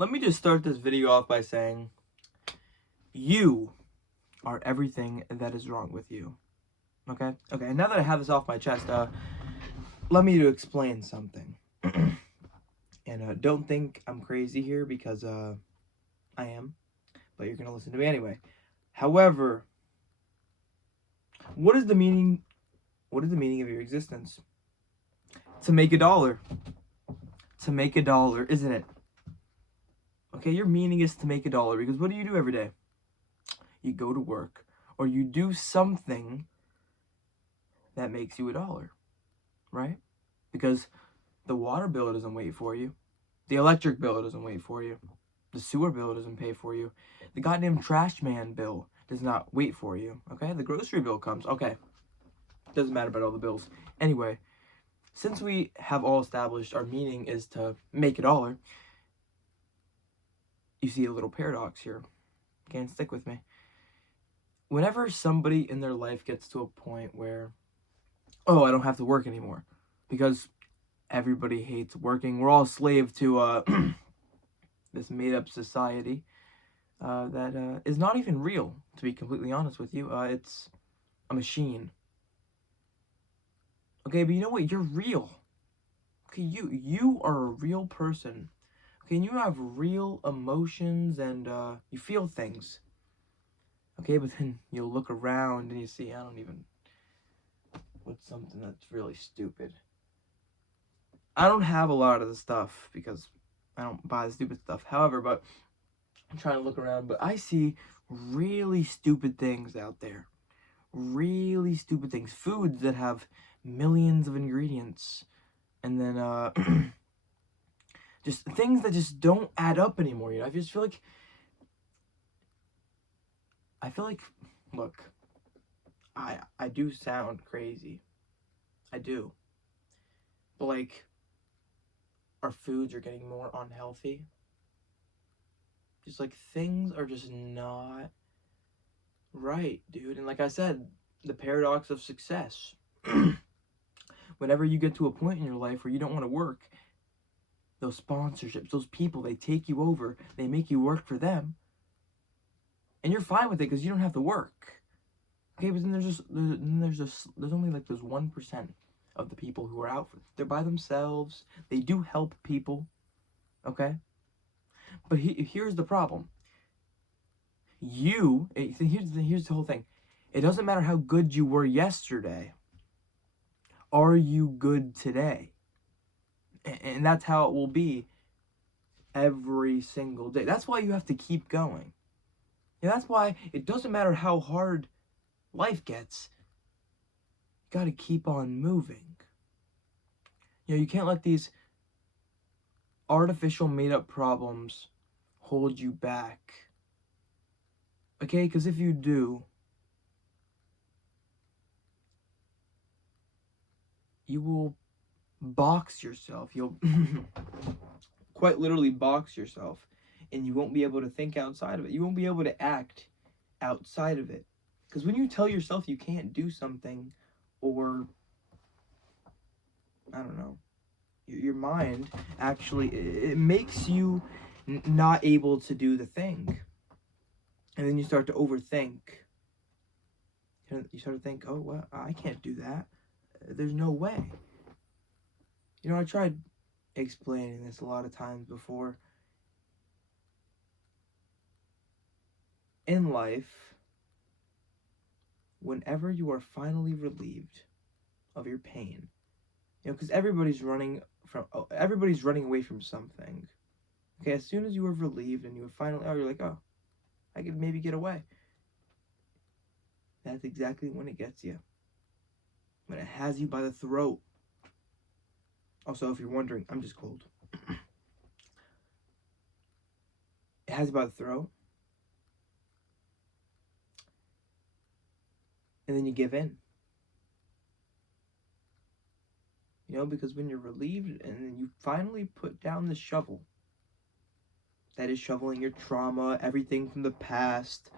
Let me just start this video off by saying you are everything that is wrong with you. Okay? Okay, and now that I have this off my chest, let me to explain something. And don't think I'm crazy here because I am, but you're gonna listen to me anyway. However, what is the meaning of your existence? To make a dollar. To make a dollar, isn't it? Okay, your meaning is to make a dollar because what do you do every day? You go to work or you do something that makes you a dollar, right? Because the water bill doesn't wait for you. The electric bill doesn't wait for you. The sewer bill doesn't pay for you. The goddamn trash man bill does not wait for you, okay? The grocery bill comes, okay. Doesn't matter about all the bills. Anyway, since we have all established our meaning is to make a dollar, you see a little paradox here. Can't stick with me. Whenever somebody in their life gets to a point where, oh, I don't have to work anymore because everybody hates working. We're all slave to this made-up society that is not even real, to be completely honest with you. It's a machine. Okay, but you know what? You're real. Okay, you are a real person. Okay, and you have real emotions and you feel things. Okay, but then you'll look around and you see, what's something that's really stupid? I don't have a lot of the stuff because I don't buy the stupid stuff. However, but I'm trying to look around, but I see really stupid things out there. Really stupid things. Foods that have millions of ingredients. And then, just things that just don't add up anymore. You know, I feel like, look, I do sound crazy. I do. But like, our foods are getting more unhealthy. Just like things are just not right, dude. And like I said, the paradox of success. Whenever you get to a point in your life where you don't want to work, those sponsorships, those people, they take you over, they make you work for them, and you're fine with it because you don't have to work. Okay, but then there's only like those 1% of the people who are out for, they're by themselves. They do help people, okay? But here's the problem. Here's the whole thing. It doesn't matter how good you were yesterday. Are you good today? And that's how it will be every single day. That's why you have to keep going. And that's why it doesn't matter how hard life gets. You got to keep on moving. You know, you can't let these artificial made-up problems hold you back. Okay? Because if you do, you will box yourself. You'll quite literally box yourself. And you won't be able to think outside of it. You won't be able to act outside of it. Because when you tell yourself you can't do something, or, I don't know, your mind actually, it makes you not able to do the thing. And then you start to overthink. You start to think, oh, well, I can't do that. There's no way. You know, I tried explaining this a lot of times before. In life, whenever you are finally relieved of your pain, you know, because everybody's running away from something. Okay, as soon as you are relieved and you are finally, you're like, oh, I could maybe get away. That's exactly when it gets you. When it has you by the throat. Also, if you're wondering, I'm just cold. It has you by the throat. And then you give in. You know, because when you're relieved and then you finally put down the shovel, that is shoveling your trauma, everything from the past,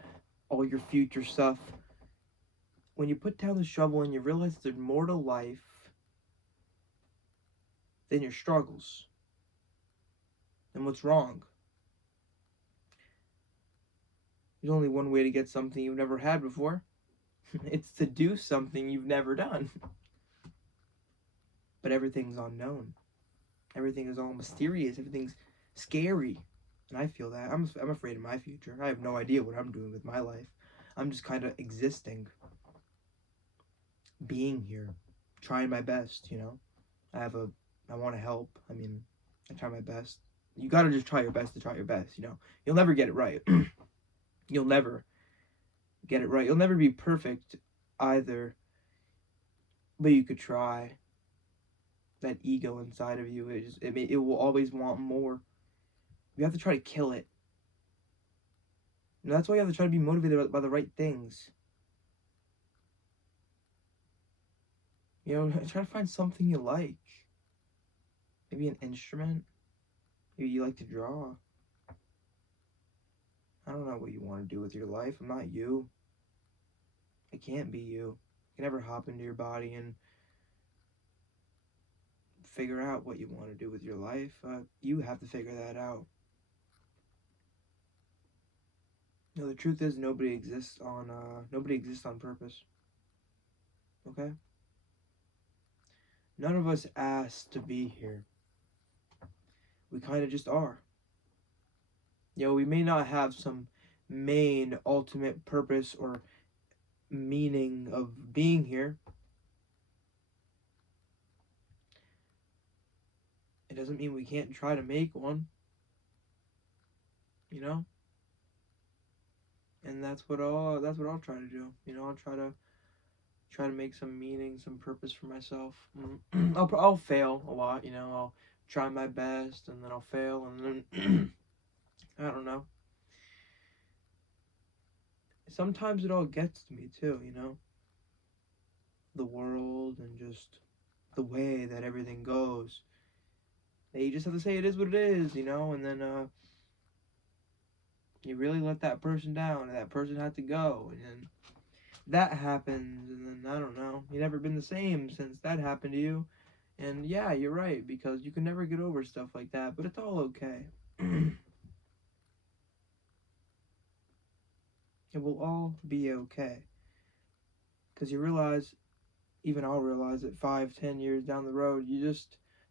all your future stuff. When you put down the shovel and you realize there's more to life than your struggles, then what's wrong? There's only one way to get something you've never had before. It's to do something you've never done. But everything's unknown. Everything is all mysterious. Everything's scary. And I feel that. I'm afraid of my future. I have no idea what I'm doing with my life. I'm just kind of existing. Being here. Trying my best, you know? I want to help. I mean, I try my best. You gotta just try your best to try your best, you know? You'll never get it right. You'll never get it right. You'll never be perfect either. But you could try. That ego inside of you, it will always want more. You have to try to kill it. And that's why you have to try to be motivated by the right things. You know, try to find something you like. Maybe an instrument. Maybe you like to draw. I don't know what you want to do with your life. I'm not you. I can't be you. I can never hop into your body and figure out what you want to do with your life. You have to figure that out. You know, the truth is nobody exists on purpose. Okay? None of us asked to be here. We kind of just are. You know, we may not have some main ultimate purpose or meaning of being here. It doesn't mean we can't try to make one. You know? And that's what I'll try to do. You know, I'll try to make some meaning, some purpose for myself. I'll fail a lot, you know. I'll try my best and then I'll fail and then I don't know. Sometimes it all gets to me too, you know. The world and just the way that everything goes. And you just have to say it is what it is, you know, and then you really let that person down and that person had to go and then that happens and then I don't know. You've never been the same since that happened to you. And yeah, you're right, because you can never get over stuff like that, but it's all okay. It will all be okay. Because you realize, even I'll realize it 5, 10 years down the road,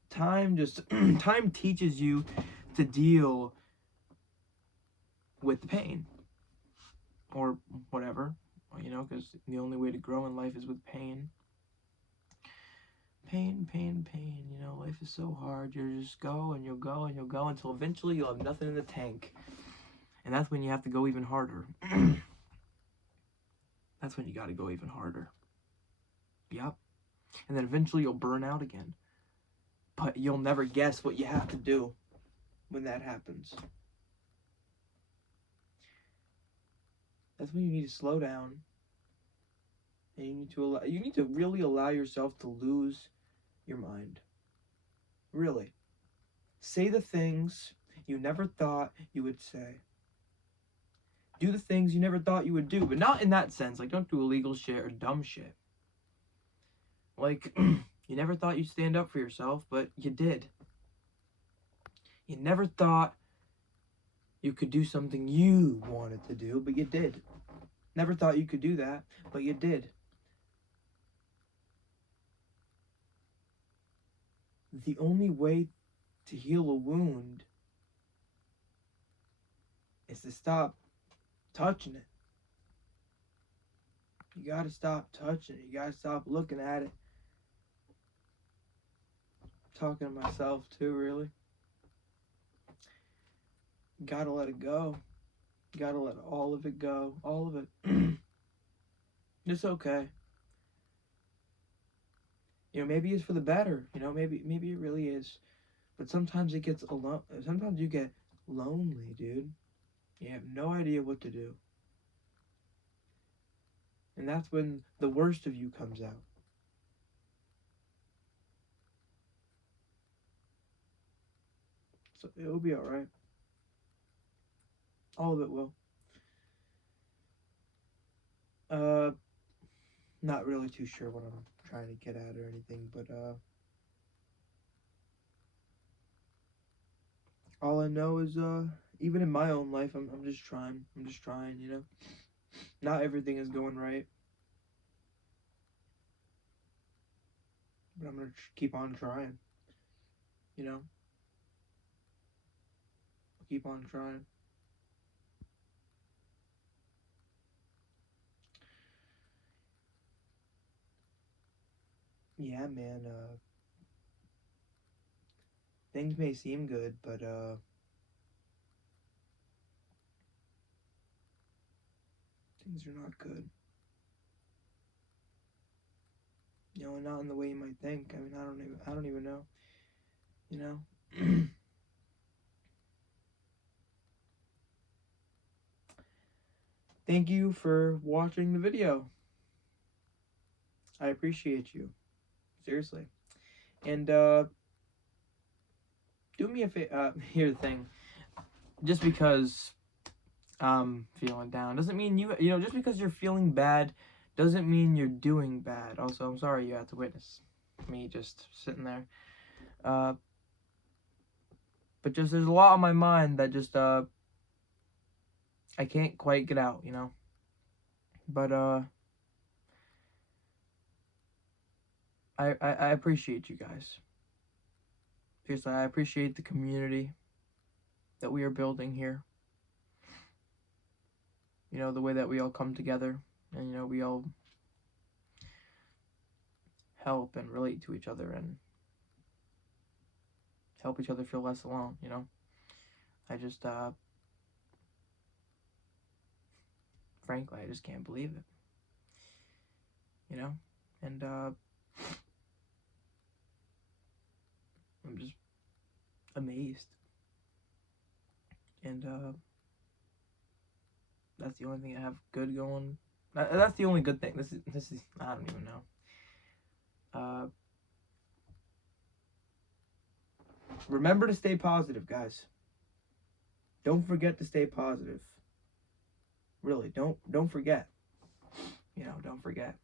time teaches you to deal with the pain. Or whatever, you know, because the only way to grow in life is with pain. Pain, you know, life is so hard. You just go and you'll go and you'll go until eventually you'll have nothing in the tank. And that's when you have to go even harder. That's when you gotta go even harder. Yep. And then eventually you'll burn out again. But you'll never guess what you have to do when that happens. That's when you need to slow down. And you need to really allow yourself to lose your mind. Really. Say the things you never thought you would say. Do the things you never thought you would do, but not in that sense. Like, don't do illegal shit or dumb shit. Like, you never thought you'd stand up for yourself, but you did. You never thought you could do something you wanted to do, but you did. Never thought you could do that, but you did. The only way to heal a wound is to stop touching it. You gotta stop touching it. You gotta stop looking at it. I'm talking to myself too, really. You gotta let it go. You gotta let all of it go. All of it. It's okay. You know, maybe it's for the better. You know, maybe it really is. But sometimes it gets alone. Sometimes you get lonely, dude. You have no idea what to do. And that's when the worst of you comes out. So it'll be alright. All of it will. Not really too sure what I'm trying to get at or anything, but all I know is even in my own life, I'm just trying. I'm just trying, you know. Not everything is going right, but I'm gonna keep on trying. You know, keep on trying. Yeah, man. Things may seem good, but things are not good. You know, not in the way you might think. I mean, I don't even know. You know. Thank you for watching the video. I appreciate you. Seriously. And do me a favor. Here's the thing. Just because I'm feeling down doesn't mean you know, just because you're feeling bad doesn't mean you're doing bad. Also, I'm sorry you had to witness me just sitting there. But just there's a lot on my mind that just I can't quite get out, you know. But I appreciate you guys. Seriously, I appreciate the community that we are building here. You know, the way that we all come together and, you know, we all help and relate to each other and help each other feel less alone, you know. I just frankly, I just can't believe it, you know. And I'm just amazed. And that's the only thing I have good going. That's the only good thing. This is I don't even know. Remember to stay positive, guys. Don't forget to stay positive. Really, don't forget. You know, don't forget.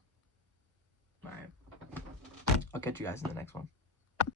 All right. I'll catch you guys in the next one.